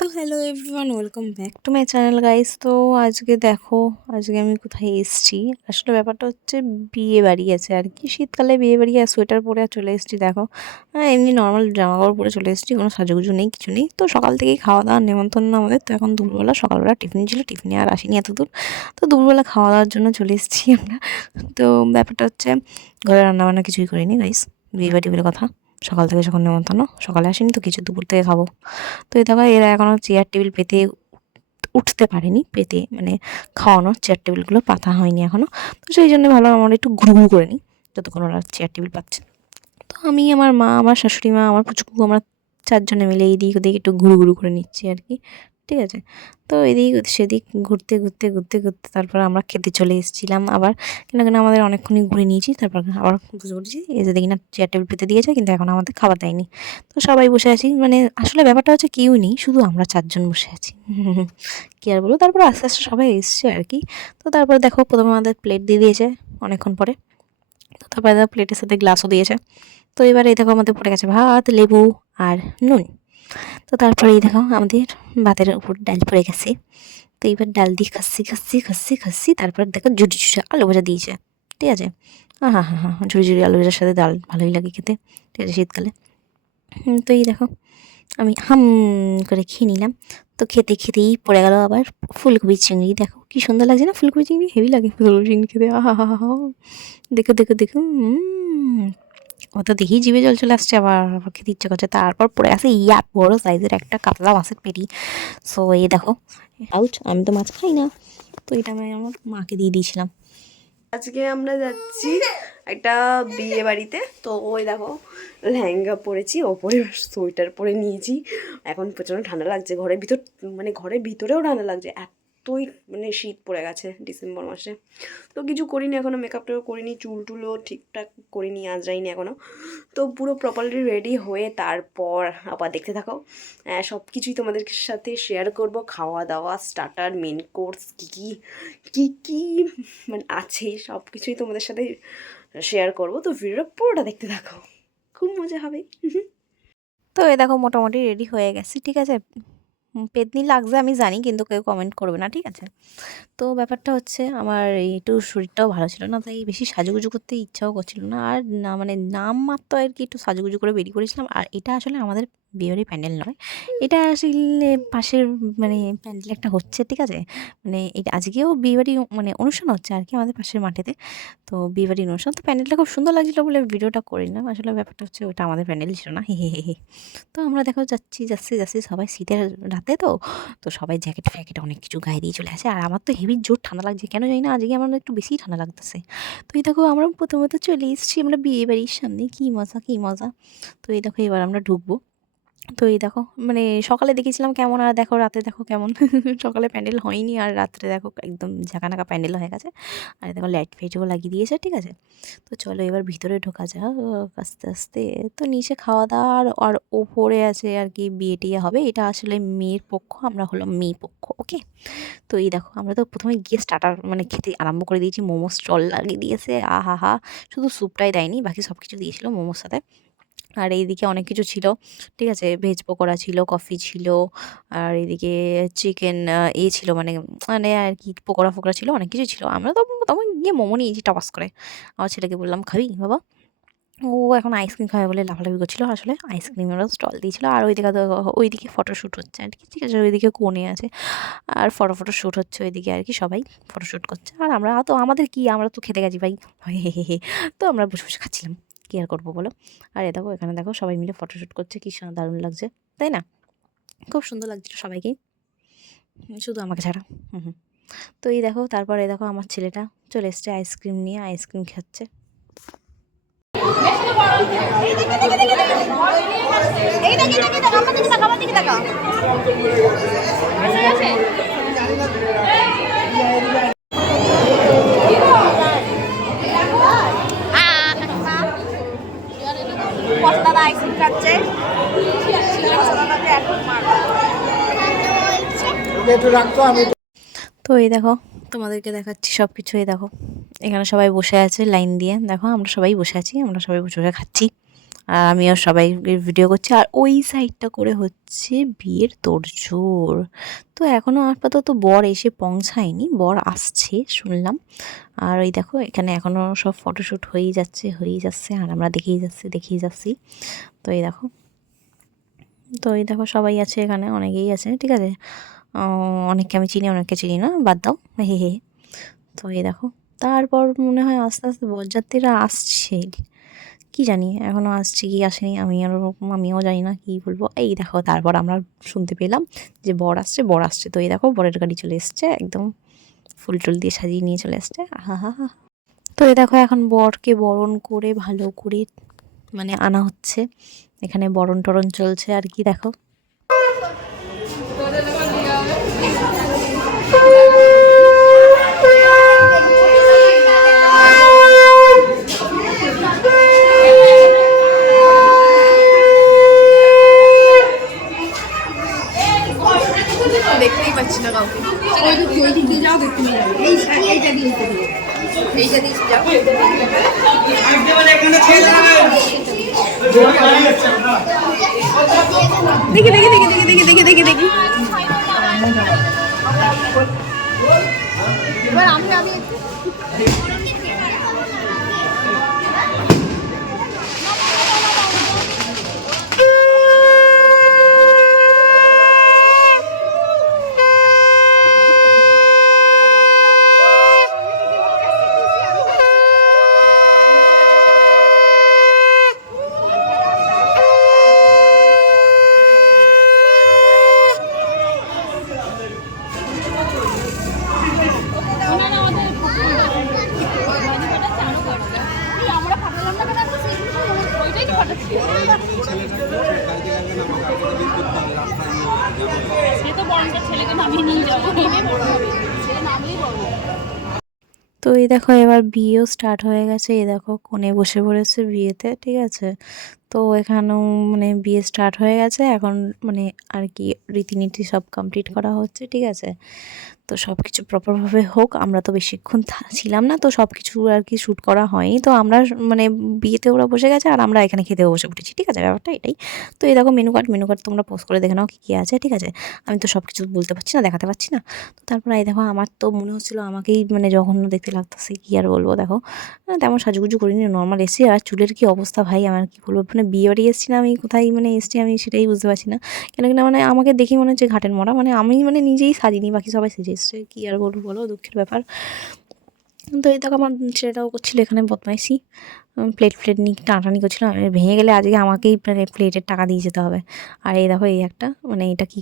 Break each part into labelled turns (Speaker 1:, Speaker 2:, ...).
Speaker 1: তো hello everyone welcome back to my channel guys তো আজকে দেখো, আজকে আমি কোথায় এসেছি। আসলে ব্যাপারটা হচ্ছে বিয়ে বাড়ি আছে আর কি। শীতকালে বিয়ে বাড়ি আর সোয়েটার পরে আর চলে এসেছি, দেখো। হ্যাঁ এমনি নর্মাল জামা কাপড় পরে চলে এসেছি, কোনো সাজুগুজু নেই, কিছু নেই। তো সকাল থেকেই খাওয়া দাওয়ার নেমন্তন্ন আমাদের। তো এখন দুপুরবেলা, সকালবেলা টিফিন ছিল টিফিনে আর আসিনি এত দূর তো দুপুরবেলা খাওয়া দাওয়ার জন্য চলে এসেছি আমরা। তো ব্যাপারটা হচ্ছে, ঘরে রান্নাবান্না কিছুই করিনি গাইস বিয়ে বাড়ি বলে কথা। সকাল থেকে যখন নেমন্তন্ন, সকালে আসেনি তো কিছু দুপুর থেকে খাব। তো এই দেখো, এরা এখনও চেয়ার টেবিল পেতে উঠতে পারেনি, পেতে মানে খাওয়ানোর চেয়ার টেবিলগুলো পাতা হয়নি এখনও তো সেই জন্য ভালো আমার একটু ঘুরু ঘুরু করে নিই যতক্ষণ ওরা চেয়ার টেবিল পাচ্ছে তো আমি, আমার মা, আমার শাশুড়ি মা, আমার পুচুকু আমরা চারজনে মিলে এদিক ওদিক একটু ঘুরু ঘুরু করে নিচ্ছি আর কি। ঠিক আছে? তো এদিক সেদিক ঘুরতে ঘুরতে ঘুরতে ঘুরতে তারপর আমরা খেতে চলে এসেছিলাম আবার। কেন কেন আমাদের অনেকক্ষণই ঘুরে নিয়েছি, তারপর আবার বুঝে পড়েছি এই যে দেখি না চেয়ার টেবিল পেতে দিয়েছে, কিন্তু এখন আমাদের খাবার দেয়নি। তো সবাই বসে আছি মানে আসলে ব্যাপারটা হচ্ছে কেউ নেই, শুধু আমরা চারজন বসে আছি। কী আর বলব? তারপর আস্তে আস্তে সবাই এসছে আর কি। তো তারপর দেখো প্রথমে আমাদের প্লেট দিয়ে দিয়েছে অনেকক্ষণ পরে। তো তারপরে দেখো প্লেটের সাথে গ্লাসও দিয়েছে। তো এবার এই দেখো আমাদের পড়ে গেছে ভাত, লেবু আর নুন। তো তারপরে এই দেখো আমাদের ভাতের উপর ডাল পড়ে গেছে। তো এবার ডাল দিয়ে খাচ্ছি খাচ্ছি খাচ্ছি খাচ্ছি, তারপর দেখো ঝুড়ি ঝুড়ি আলু ভাজা দিয়েছে। ঠিক আছে? হ্যাঁ হ্যাঁ হ্যাঁ হ্যাঁ ঝুড়ি ঝুড়ি আলু ভাজার সাথে ডাল ভালোই লাগে খেতে। ঠিক আছে, শীতকালে। তো এই দেখো, আমি হাম করে খেয়ে নিলাম। তো খেতে খেতেই পড়ে গেল আবার ফুলকপি চিংড়ি। দেখো কি সুন্দর লাগছে না? ফুলকপি চিংড়ি হেভি লাগে, ফুলকপি চিংড়ি খেতে। আহা, হা হা দেখো দেখো দেখো ও তো দেখেই জিভে জল চলে আসছে, আবার খেতে ইচ্ছে করছে। তারপর পড়ে আসে ইয়া, বড় সাইজের একটা কাতলা মাছের পেটি। সো এই দেখো আউচ আমি তো মাছ খাই না। তো এটা আমি আমার মাকে দিয়ে দিয়েছিলাম।
Speaker 2: আজকে আমরা যাচ্ছি একটা বিয়ে বাড়িতে। তো ওই দেখো, লেহেঙ্গা পরেছি, ওপরে সোয়েটার পরে নিয়েছি। এখন প্রচণ্ড ঠান্ডা লাগছে, ঘরের ভিতর মানে ঘরের ভিতরেও ঠান্ডা লাগছে। এতই মানে শীত পড়ে গেছে ডিসেম্বর মাসে। তো কিছু করিনি এখনও মেকআপ টেকআপ করিনি, চুল টুলও ঠিকঠাক করিনি, আজ যাইনি এখনও তো পুরো প্রপারলি রেডি হয়ে তারপর আবার দেখতে থাকো। সব কিছুই তোমাদের সাথে শেয়ার করব। খাওয়া দাওয়া স্টার্টার মেন কোর্স কী কী কী কী মানে আছে সব কিছুই তোমাদের সাথে শেয়ার করব। তো ভিডিওটা পুরোটা দেখতে থাকো। খুব মজা হবে।
Speaker 1: তো এই দেখো মোটামুটি রেডি হয়ে গেছে, ঠিক আছে? পেতনি লাগছে আমি জানি, কিন্তু কেউ কমেন্ট করবে না, ঠিক আছে? তো ব্যাপারটা হচ্ছে আমার একটু শরীরটাও ভালো ছিল না, তাই বেশি সাজুগুজু করতে ইচ্ছাও করছিল না। আর না মানে নাম মাত্র আর কি একটু সাজুগুজু করে বেরিয়ে করেছিলাম আর এটা আসলে আমাদের বিয়েবাড়ির প্যান্ডেল নয়। এটা আসলে পাশের মানে প্যান্ডেল একটা হচ্ছে ঠিক আছে? মানে এটা আজকেও বিয়েবাড়ি মানে অনুষ্ঠান হচ্ছে আর কি আমাদের পাশের মাঠেতে। তো বিয়েবাড়ির অনুষ্ঠান তো প্যান্ডেলটা খুব সুন্দর লাগছিল বলে ভিডিওটা করে নিলাম আসলে ব্যাপারটা হচ্ছে ওটা আমাদের প্যান্ডেল ছিল না। হে হে হে তো আমরা দেখো যাচ্ছি যাচ্ছি যাচ্ছি সবাই শীতের রাতে তো। তো সবাই জ্যাকেট ফ্যাকেট অনেক কিছু গায়ে দিয়ে চলে আসে। আর আমার তো হেভি জোর ঠান্ডা লাগছে। কেন জানি না আজকে আমার একটু বেশিই ঠান্ডা লাগতেছে। তো এই দেখো আমরা প্রথমত চলে এসেছি আমরা বিয়ে বাড়ির সামনে। কী মজা কী মজা। তো এই দেখো এবার আমরা ঢুকবো। তো এই দেখো মানে সকালে দেখেছিলাম কেমন আর দেখো রাতে দেখো কেমন। সকালে প্যান্ডেল হয়নি আর রাত্রে দেখো একদম ঝাঁকানাকা প্যান্ডেল হয়ে গেছে। আর দেখো লাইট ফাইটও লাগিয়ে দিয়েছে, ঠিক আছে? তো চলো এবার ভিতরে ঢোকা যাক আস্তে আস্তে। তো নিচে খাওয়া দাওয়া আর আর ওপরে আছে আর কি বিয়ে টিয়ে হবে, এটা আসলে মেয়ের পক্ষ, আমরা হলো মেয়ে পক্ষ ওকে তো এই দেখো, আমরা তো প্রথমে গিয়ে স্টার্টার মানে খেতে আরম্ভ করে দিয়েছি মোমো স্টল লাগিয়ে দিয়েছে আহা হা শুধু স্যুপটাই দেয়নি, বাকি সব কিছু দিয়েছিল মোমোর সাথে। আর এইদিকে অনেক কিছু ছিল। ঠিক আছে, ভেজ পকোড়া ছিল, কফি ছিল, আর এদিকে চিকেন এ ছিল মানে মানে আর কি পকোড়া ফকোড়া ছিল, অনেক কিছু ছিল। আমরা তো তখন গিয়ে মোমো নিয়েছি টাপাস করে। আমার ছেলেকে বললাম, খাবি বাবা? ও এখন আইসক্রিম খাবে বলে লাফালাফি করছিল। আসলে আইসক্রিমেরও স্টল দিয়েছিল। আর ওইদিকে তো ওইদিকে ফটোশ্যুট হচ্ছে আর কি। ঠিক আছে, ওইদিকে কোণে আছে। আর ফটো ফটো শ্যুট হচ্ছে ওইদিকে আর কি সবাই ফটোশ্যুট করছে। আর আমরা তো আমাদের কি? আমরা তো খেতে গেছি ভাই। তো আমরা বসে বসে খাচ্ছিলাম। কী আর করব বলো আর এ দেখো এখানে দেখো সবাই মিলে ফটোশ্যুট করছে কী দারুণ লাগছে তাই না খুব সুন্দর লাগছিল সবাইকেই শুধু আমাকে ছাড়া হুম হুম তো এই দেখো তারপরে দেখো আমার ছেলেটা চলে এসছে আইসক্রিম নিয়ে আইসক্রিম খাচ্ছে
Speaker 2: দাদা আইসক্রিম খাচ্ছে
Speaker 1: তো এই দেখো তোমাদেরকে দেখাচ্ছি সব কিছু এই দেখো। এখানে সবাই বসে আছে লাইন দিয়ে। দেখো আমরা সবাই বসে আছি আমরা সবাই বসে বসে খাচ্ছি। আর আমিও সবাই ভিডিও করছি। আর ওই সাইডটা করে হচ্ছে বিয়ের তোড়জোড়। তো এখনও আপাতত বর এসে পৌঁছায়নি, বর আসছে, শুনলাম। আর ওই দেখো, এখানে এখনও সব ফটোশ্যুট হয়েই যাচ্ছে হয়েই যাচ্ছে, আর আমরা দেখেই যাচ্ছি দেখেই যাচ্ছি। তো এই দেখো, তো এই দেখো সবাই আছে এখানে, অনেকেই আছে, ঠিক আছে? অনেককে আমি চিনি, অনেককে চিনি না, বাদ দাও হে হে। তো এই দেখো, তারপর মনে হয় আস্তে আস্তে বরযাত্রীরা আসছে। কি জানি এখনও আসছে কি আসেনি, আমি আর ওরকম আমিও জানি না কি বলব। এই দেখো, তারপর আমরা শুনতে পেলাম যে বর আসছে বর আসছে। তো এই দেখো, বরের গাড়ি চলে এসছে, একদম ফুল টুল দিয়ে সাজিয়ে নিয়ে চলে এসছে। আহা হা হা তো এই দেখো, এখন বরকে বরণ করে, ভালো করে মানে আনা হচ্ছে। এখানে বরণ টরণ চলছে আর কি, দেখো
Speaker 2: দেখতেই পাচ্ছি না কাউকে দেখি দেখি দেখি দেখি দেখি দেখি দেখি দেখি।
Speaker 3: তো
Speaker 1: তো এই দেখো, এবার বিয়েও স্টার্ট হয়ে গেছে। এই দেখো, কোণে বসে পড়েছে বিয়েতে, ঠিক আছে? তো এখানেও মানে বিয়ে স্টার্ট হয়ে গেছে। এখন মানে আর কি রীতিনীতি সব কমপ্লিট করা হচ্ছে, ঠিক আছে? তো সব কিছু প্রপারভাবে হোক, আমরা তো বেশিক্ষণ ছিলাম না, তো সব কিছু আর কি শ্যুট করা হয়নি। তো আমরা মানে বিয়েতে ওরা বসে গেছে আর আমরা এখানে খেতেও বসে উঠেছি, ঠিক আছে? ব্যাপারটা এটাই। তো এই দেখো মেনু কার্ড মেনু কার্ড তোমরা পোস্ট করে দেখে নাও কী কী আছে, ঠিক আছে? আমি তো সব কিছু বলতে পারছি না, দেখাতে পারছি না। তো তারপর এই দেখো আমার তো মনে হচ্ছিল আমাকেই মানে জঘন্য দেখতে লাগতেছে কী আর বলব, দেখো? মানে তেমন সাজুগুজু করিনি নর্মাল এসছি। আর চুলের কি অবস্থা ভাই? আমার কি বলব? মানে বিয়ে বাড়ি এসেছি না, আমি কোথায় মানে এসেছি আমি সেটাই বুঝতে পারছি না। কেন কিনা মানে আমাকে দেখি মনে হচ্ছে ঘাটের মরা মানে আমি মানে নিজেই সাজিনি, বাকি সবাই সেজে এসছে। কী আর বলব বলো, দুঃখের ব্যাপার। তো এই দেখো আমার ছেলেটাও করছিল, এখানে বদমাইশি। প্লেট ফ্লেট নিয়ে টানাটানি করছিল ভেঙে গেলে আজকে আমাকেই মানে প্লেটের টাকা দিয়ে যেতে হবে। আর এই দেখো এই একটা মানে এটা কি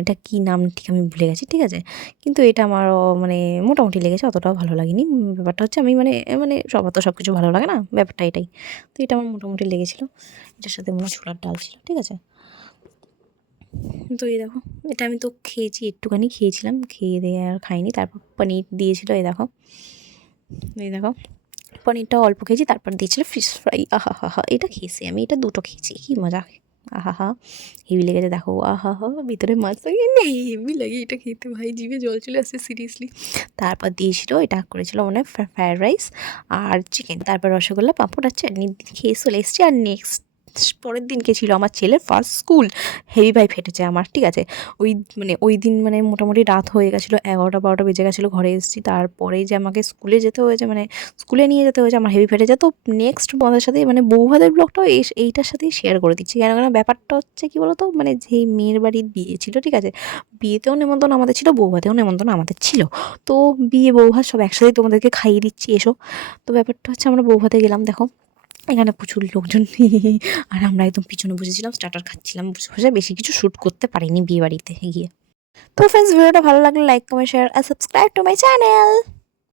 Speaker 1: এটা কি নাম ঠিক আমি ভুলে গেছি, ঠিক আছে? কিন্তু এটা আমার মানে মোটামুটি লেগেছে, অতটাও ভালো লাগেনি। ব্যাপারটা হচ্ছে আমি মানে মানে সবার তো সব কিছু ভালো লাগে না, ব্যাপারটা এটাই। তো এটা আমার মোটামুটি লেগেছিলো, এটার সাথে মনে ছোলার ডাল ছিল, ঠিক আছে? তো এই দেখো, এটা আমি তো খেয়েছি, একটুখানি খেয়েছিলাম, খেয়ে দিয়ে আর খাইনি, তারপর পনির দিয়েছিল, এই দেখো। এই দেখো, পনিরটা অল্প খেয়েছি, তারপর দিয়েছিল ফিশ ফ্রাই আহা হা হা এটা খেয়েছি আমি, এটা দুটো খেয়েছি, কি মজা। আহা হেভি লেগেছে, দেখো আহা হা ভিতরে মাছ থাকে নেই হেভি লাগে, এটা খেতে ভাই, জিভে জল চলে আসছে সিরিয়াসলি তারপর দিয়েছিল, এটা করেছিল মনে হয় ফ্রায়েড রাইস আর চিকেন তারপর রসগোল্লা, পাঁপড়, আর চাটনি খেয়ে চলে এসেছি, আর নেক্সট পরের দিনকে ছিল আমার ছেলের ফার্স্ট স্কুল হেভি ভাই ফেটেছে আমার, ঠিক আছে? ওই মানে ওই দিন মানে মোটামুটি রাত হয়ে গেছিল, এগারোটা বারোটা বেজে গেছিল, ঘরে এসেছি। তারপরে যে আমাকে স্কুলে যেতে হয়েছে মানে স্কুলে নিয়ে যেতে হয়েছে, আমার হেভি ফেটেছে। তো নেক্সট তোমাদের সাথে মানে বৌভাতের ব্লগটাও এই এইটার সাথেই শেয়ার করে দিচ্ছি। কেন কেন ব্যাপারটা হচ্ছে কী বলতো মানে যেই মেয়ের বাড়ির বিয়ে ছিল, ঠিক আছে? বিয়েতেও নেমন্তন্ন আমাদের ছিল, বৌভাতেও নেমন্তন্ন আমাদের ছিল। তো বিয়ে বৌভাত সব একসাথেই তোমাদেরকে খাইয়ে দিচ্ছি, এসো। তো ব্যাপারটা হচ্ছে আমরা বৌভাতে গেলাম, দেখো। এখানে প্রচুর লোকজন আর আমরা একদম পিছনে বসেছিলাম স্টার্টার খাচ্ছিলাম, বসে বসে বেশি কিছু শ্যুট করতে পারিনি বিয়ে বাড়িতে গিয়ে। তো ফ্রেন্ডস ভিডিওটা ভালো লাগলে লাইক কমেন্ট শেয়ার আর সাবস্ক্রাইব টু মাই চ্যানেল